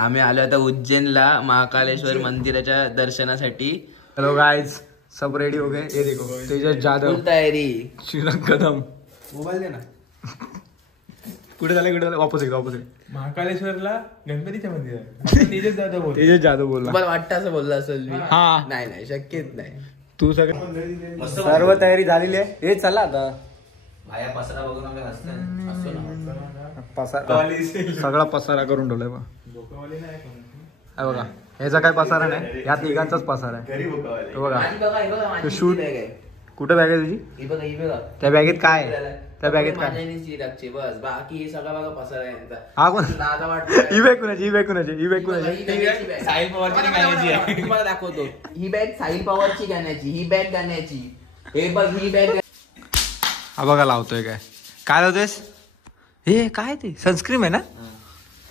आम्ही आलो आता उज्जैनला महाकालेश्वर मंदिराच्या दर्शनासाठी। हेलो गाइस, सब रेडी हो गए? ये देखो तेजस जाधव, तयारी। श्रीरंग कदम, मोबाईल दे ना। कुठे झाले वापस एक महाकालेश्वरला गणपतीच्या मंदिरात तेजस जाधव बोलला। मला वाटतं असं बोलला असेल मी। हा नाही शक्यच नाही। तू सर्व तयारी झालेली आहे। हे चला आता पसारा बघून सगळा पसारा करून ठेवलाय बघा। ह्याचा काय पसारा नाही, ह्या तिघांचाच पसारा आहे। बघा शूट कुठं बॅग आहे तुझी? त्या बॅगेत काय आहे? त्या बॅगेत काय? बस बाकी हे सगळा बघा पसारा आहे। हा कोण? ही बॅग कुणाची? ही बॅग कुणाची? ही बॅग कुणाची? साहिल पवारची। तुम्हाला दाखवतो ही बॅग साहिल पवारची गाण्याची, ही बॅग गाण्याची। हे बघ ही बॅग। हा बघा लावतोय काय लावतोयस? हे काय ते सनस्क्रीम आहे ना?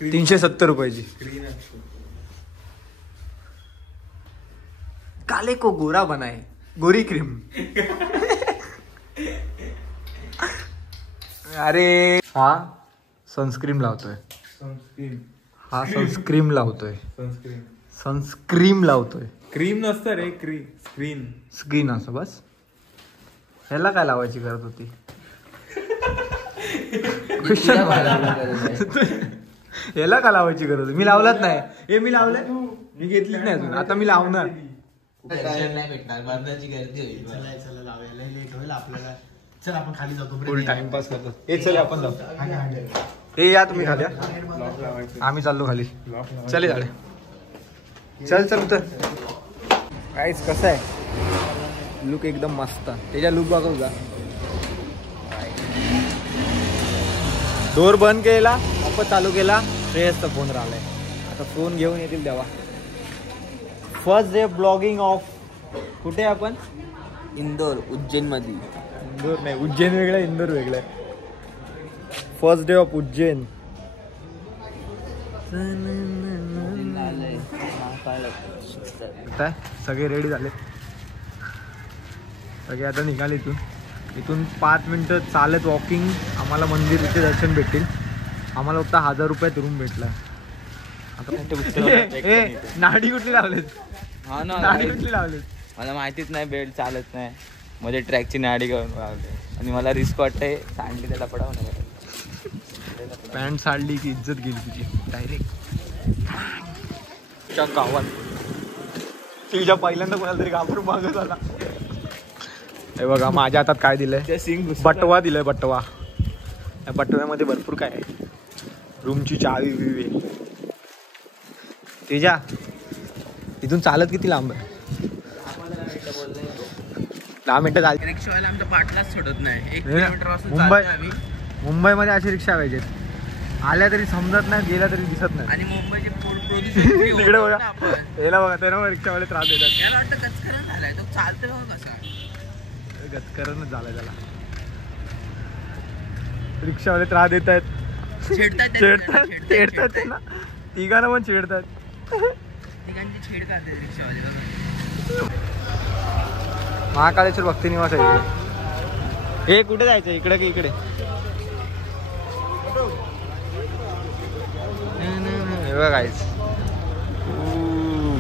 370 रुपयाची। काले को गोरा बनाए, गोरी क्रीम। अरे हा सनस्क्रीम लावतोय। हा सनस्क्रीम लावतोय। सनस्क्रीम लावतोय। क्रीम नसतं रे, स्क्रीन असं बस। ह्याला काय लावायची गरज होती? याला का लावायची गरज होती? मी लावलंच नाही। हे मी लावलंय, मी घेतलीच नाही अजून। आता मी लावणार। नाही भेटणार, मरणाची गर्दी होईल। चला लावायला लेट होईल आपल्याला। चल आपण खाली जातो, फुल टाइमपास करतो। हे चल आपण जाऊ। हे या तुम्ही खाली, आम्ही चाललो खाली। चले झाडे चल उतर। काहीच कसं आहे लुक एकदम मस्त। त्याच्या लुक बघू का? डोर बंद केला, वापस चालू केला, श्रेयसचा फोन राहिलाय। आता फोन घेऊन येतील तेव्हा। फर्स्ट डे ब्लॉगिंग ऑफ कुठे आपण? इंदोर, उज्जैन मध्ये। इंदोर नाही, उज्जैन वेगळं आहे, इंदोर वेगळं आहे। First day of Ujjain. सगळे रेडी झाले, सगळे आता निघाले इथून 5 मिनिटं चालत वॉकिंग आम्हाला मंदिराचे दर्शन भेटतील। आम्हाला फक्त 1000 रुपयात रूम भेटला। नाडी कुठली लावलेत? हा ना, नाडी कुठली लावलेत? मला माहितीच नाही, बेल्ट चालत नाही मध्ये ट्रॅकची नाडी करून लावते आणि मला रिस्क वाटतंय। सांडली त्याला पडावं नाही। पॅन्ट साडली की इज्जत गेली तुझी डायरेक्ट गावात। तुझ्या पहिल्यांदा कोणाला तरी घाबरून मागत आला। हे बघा माझ्या हातात काय दिलंय? बटवा दिलंय, बटवा। या बटव्यामध्ये भरपूर काय आहे। रूमची चावी बिवी। तेजा इथून चालत किती लांब आहे? 10 मिनिटं झाली। रिक्षावाला आमचा पाटलाच सोडत नाही। 1 किलोमीटर पासून मुंबईमध्ये अशी रिक्षा पाहिजेत। आल्या तरी समजत नाही, गेल्या तरी दिसत नाही। आणि मुंबईचे तिकडे बघा, याला बघा, त्याला रिक्षावाले त्रास देतात। याला वाटतं गचकरण झालाय, तो चालतोय बघा कसा। गचकरणच झालाय त्याला। रिक्षावाले त्रास देत आहेत, छेडतात ना, तिघांना पण छेडतात। तिघांची छेड काढते रिक्षावाले बघा। महाकालेश्वर भक्ती निवास आहे इकडे। हे कुठे जायचं? इकडे की इकडे? बघा गाईस,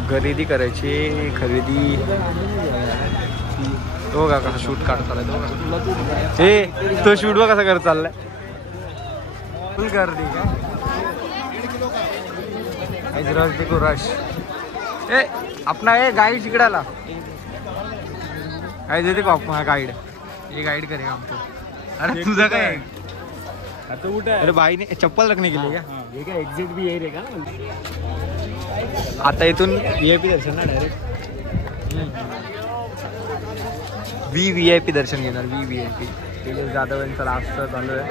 खरेदी करायची, खरेदी। तो का कसा शूट काढताय? हे तो शूट बघ कसा करत चाललाय। फुल गर्दी रश देखो, रश। ए अपना ये गाइड इकडाला काय देते का अपना गाइड? ये गाइड करेगा हमको। अरे तुझा काय? आता कुठे? अरे भाई ने चप्पल रखने के लिए क्या? ये क्या एग्जिट भी यही रहेगा ना? आता इथून VIP दर्शन ना डायरेक्ट। VIP दर्शन घेणार, VIP। तेजस जाधव यांचा लास्ट चालू आहे।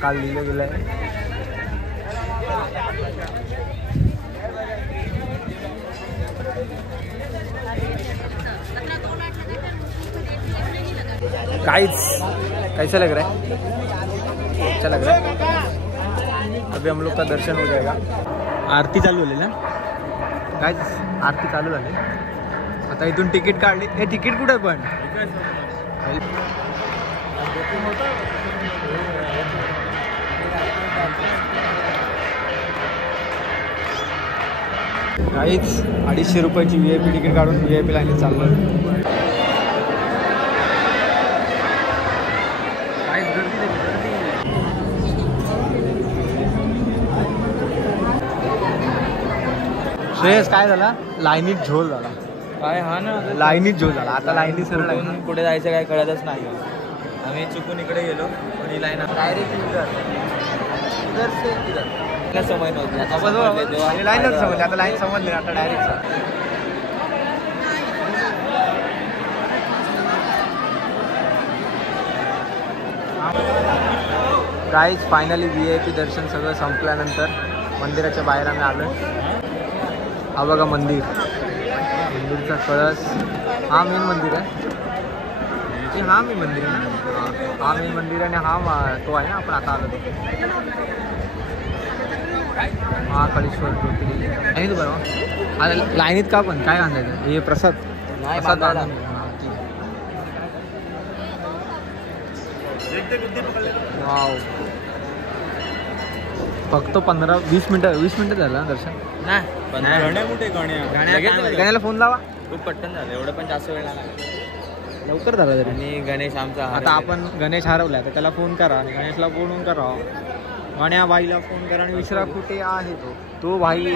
काल लिहिलं गेलंय। कैसा लग रहा है? अच्छा लग रहा है। अभी हम लोग का दर्शन हो जाएगा। आरती चालू झाली ना गाइस? आरती चालू झाली। आता इथून तिकीट काढली। हे तिकीट कुठे पण? काहीच 250 रुपयाची VIP तिकीट काढून VIP लाईनीत चाललो. काहीच गर्दी नाही, गर्दी. श्रेयस काय झाला? लाईनीत झोल झाला. काय हा ना लाईनीत झोल झाला. आता लाईनीत सरळ आहे. कुठून पुढे जायचं काय कळतच नाही. आम्ही चुकून इकडे गेलो पण ही लाईन डायरेक्ट समय नव्हती. लाईन नव्हती समजली, आता लाईन समजली. आता डायरेक्ट गाईज फायनली VIP दर्शन सगळं संपल्यानंतर मंदिराच्या बाहेर आम्ही आलो. हा बघा मंदिर, मंदिरचा कळस. हा मेन मंदिर आहे. हा मेन मंदिर आहे ना. हा मेन मंदिर आणि हा तो आहे ना आपण आता आलो तो. महाकाळेश्वर ज्योतिर्लिंग आहे. तू बरोबर लाईनीत का पण काय आणलं हे प्रसाद? प्रसाद वाव. फक्त 15-20 मिनिटं झालं ना दर्शन. गाण्याला फोन लावा. खूप पटकन झालं. एवढं पण जास्त वेळ लागला. लवकर झालं तरी. आणि गणेश आमचा आता आपण गणेश हरवला तर त्याला फोन करा आणि गणेशला फोन करा. गण्या भाईला फोन करा आणि विचारा कुठे आहे तो भाई.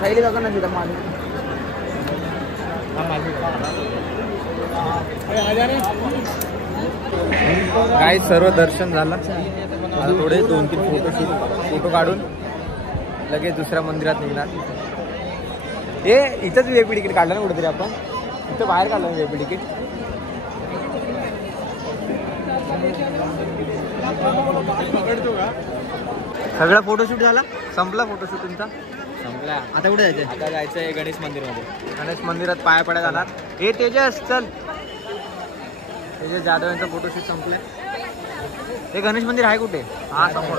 खायला जागा ना तिथं मालिक. काय सर्व दर्शन झालं. आता थोडे 2-3 फोटो काढून लगेच दुसऱ्या मंदिरात निघणार. हे इथंच VIP तिकीट काढलं ना कुठेतरी आपण. इथं बाहेर काढलं ना VIP तिकीट. सगळा फोटोशूट झाला. संपला फोटोशूट तुमचा. संपला. आता कुठे जायचं? आता जायचंय गणेश मंदिरमध्ये. गणेश मंदिरात पाया पडा जाणार. हे तेजस चल. तेजस जाधव यांचा फोटोशूट संपले. हे गणेश मंदिर आहे कुठे? हा समोर.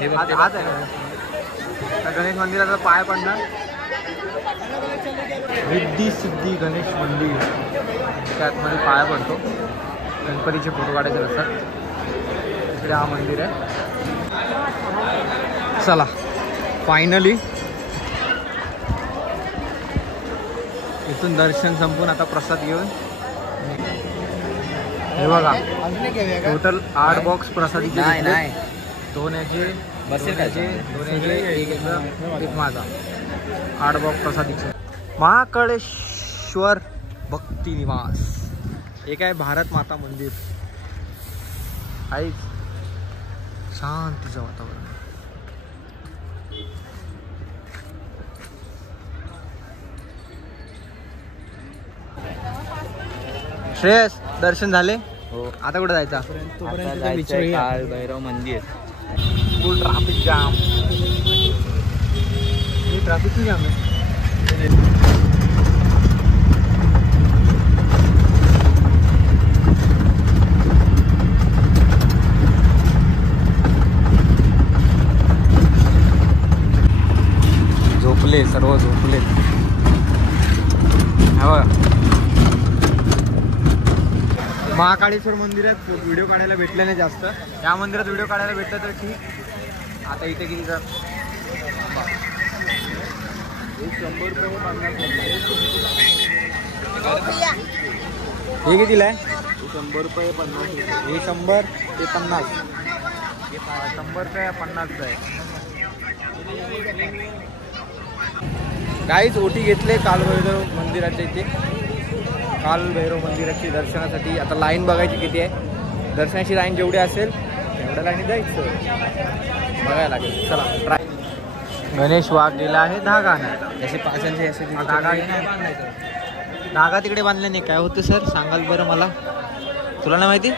हे हाच आहे ना. गणेश मंदिराचा पाय पडणार. रिद्धी सिद्धी गणेश मंदिर त्यातमध्ये पाया पडतो. गणपतीचे फोटो काढायचे असतात. इकडे हा मंदिर आहे. चला फायनली इथून दर्शन संपून आता प्रसाद घेऊन. हे बघा टोटल 8 बॉक्स प्रसादीचे. नाही 2 याचे बसेल एक माझा. 8 बॉक्स प्रसादीचे. महाकाळेश्वर भक्ती निवास. एक आहे भारत माता मंदिर. ऐक शांतीचं वातावरण. श्रेयस दर्शन झाले. हो. आता कुठे जायचं? आता जायचंय काल भैरव मंदिर. फुल ट्रॅफिक जाम. ट्रॅफिक जाम आहे. झोपले सर्व झोपले. महाकाळेश्वर मंदिरात व्हिडिओ काढायला भेटले नाही जास्त. या मंदिरात व्हिडिओ काढायला भेटलं तर ठीक. आता इथे किती तर 100 रुपये. हे कितीला आहे? 100 रुपये 50. हे 100 ते 50. 100 रुपये 50 आहे. काहीच ओटी घेतले कालभैरव मंदिराच्या इथे. कालभैरव मंदिराची दर्शनासाठी आता लाईन बघायची किती आहे. दर्शनाची लाईन जेवढी असेल तेवढ्या लाईनीत जायचं. बघायला लागेल. चला ट्राय. गणेश वाघ गेला आहे धागा आणायला. जसे पासांचे असे धागा तिकडे बांधले नाही. काय होतं सर सांगाल बरं मला? तुला नाही माहिती?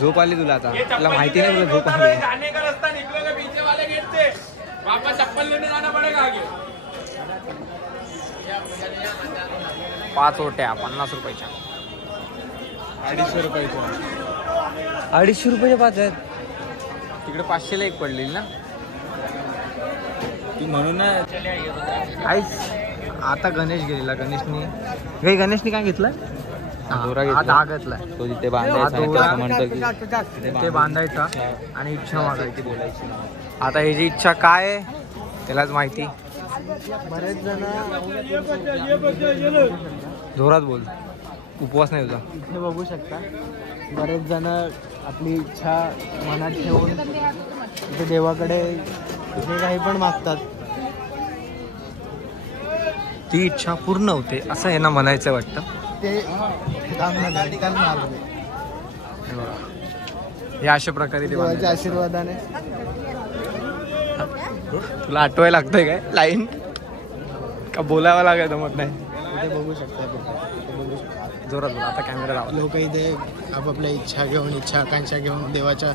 झोप आली तुला आता. तुला माहिती नाही तुला झोप आली. 5 ओट्या 50 रुपयाच्या. 250 रुपयाच्या. 250 रुपये 5 आहेत. तिकडे 500ला एक पडलेली ना. म्हणून काहीच. आता गणेश गेलेला. गणेशनी काय घेतलं? दोरा हा घेतला. धागतलाय तो तिथे बांधायचा आणि दोरा कसं म्हणतो की ते बांधायचा आणि इच्छा मागायची. बोलायची. आता ह्याची इच्छा काय आहे त्यालाच माहिती. बरेच जण जोरात बोल, उपवास नाही तुझा. इथे बघू शकता बरेच जण आपली इच्छा मनात ठेवून इथे देवाकडे जे काही पण मागतात ती इच्छा पूर्ण होते असं यांना म्हणायचं वाटतं. ते ठिकाण मागले हे बघा. या अशा प्रकारे ते देवाच्या बांधायचं. आशीर्वादाने. तुला आठवायला लागतंय काय लाईन का बोलावं लागेल जमत नाही. इथे बघू शकता इथे बघू शकता जोरात बोल, आता कॅमेरा लावा. लोक इथे आपापल्या इच्छा घेऊन इच्छा आकांक्षा घेऊन देवाच्या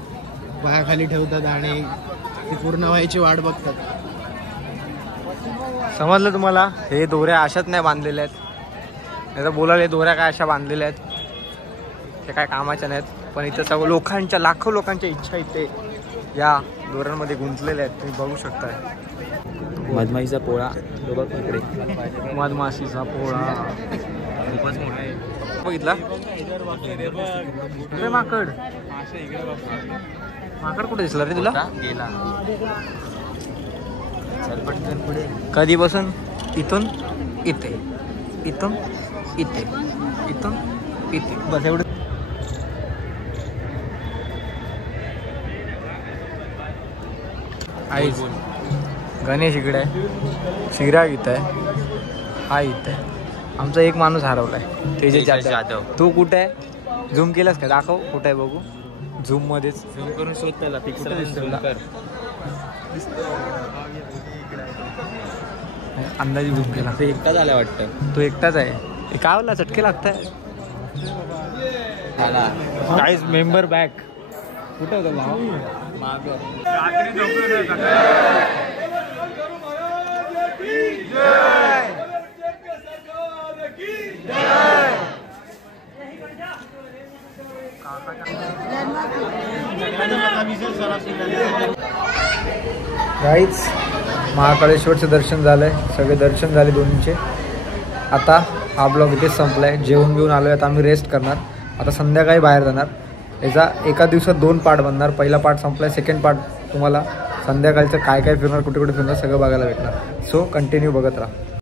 पायाखाली ठेवतात आणि ती पूर्ण व्हायची वाट बघतात. समजलं तुम्हाला? हे दोऱ्या अशाच नाही बांधलेल्या आहेत. नाही तर बोलायला दोऱ्या काय अशा बांधलेल्या आहेत ते काय कामाच्या नाहीत. पण इथं सगळं लोकांच्या लाखो लोकांच्या इच्छा इथे या दोऱ्यांमध्ये गुंतलेल्या आहेत. तुम्ही बघू शकताय. मधमाईचा पोळा तो बघ इकडे. मधमाशीचा पोळा खूपच मोठा आहे. बघितला? अरे माकड, माकड कुठे दिसला रे तुला? गेला. चल पटकन पुढे. कधीपासून? इथून इथे, इथून इथे, इथून इथे, बस एवढं. आईच गणेश इकडे आहे, शिराग इथं आहे, हा इथं आहे. आमचा एक माणूस हरवलाय, तेजस जाधव. तू कुठे आहे? झूम केलास का? दाखव कुठे आहे बघू. झूम मध्येच झूम करून शोध त्याला. पिक्चर दिसतो झूम तुला? कर. अंदाजे झूम केला. ते एकटा झाला वाटतं. तो एकटाच आहे. हे काय बोलला? चटके लागताय. Guys member back. कुठे होता भाऊ? गाईज महाकाळेश्वरचं दर्शन झालंय, सगळे दर्शन झाले दोन्हीचे. आता हा ब्लॉग इथेच संपलाय. जेवून घेऊन आलोय, आता आम्ही रेस्ट करणार. आता संध्याकाळी बाहेर जाणार. याचा एका दिवसात 2 पार्ट बनणार. पहिला पार्ट संपलाय, सेकंड पार्ट तुम्हाला संध्याकाळचं काय काय फिरणार, कुठे कुठे फिरणार सगळं बघायला भेटणार. सो कंटिन्यू बघत राहा.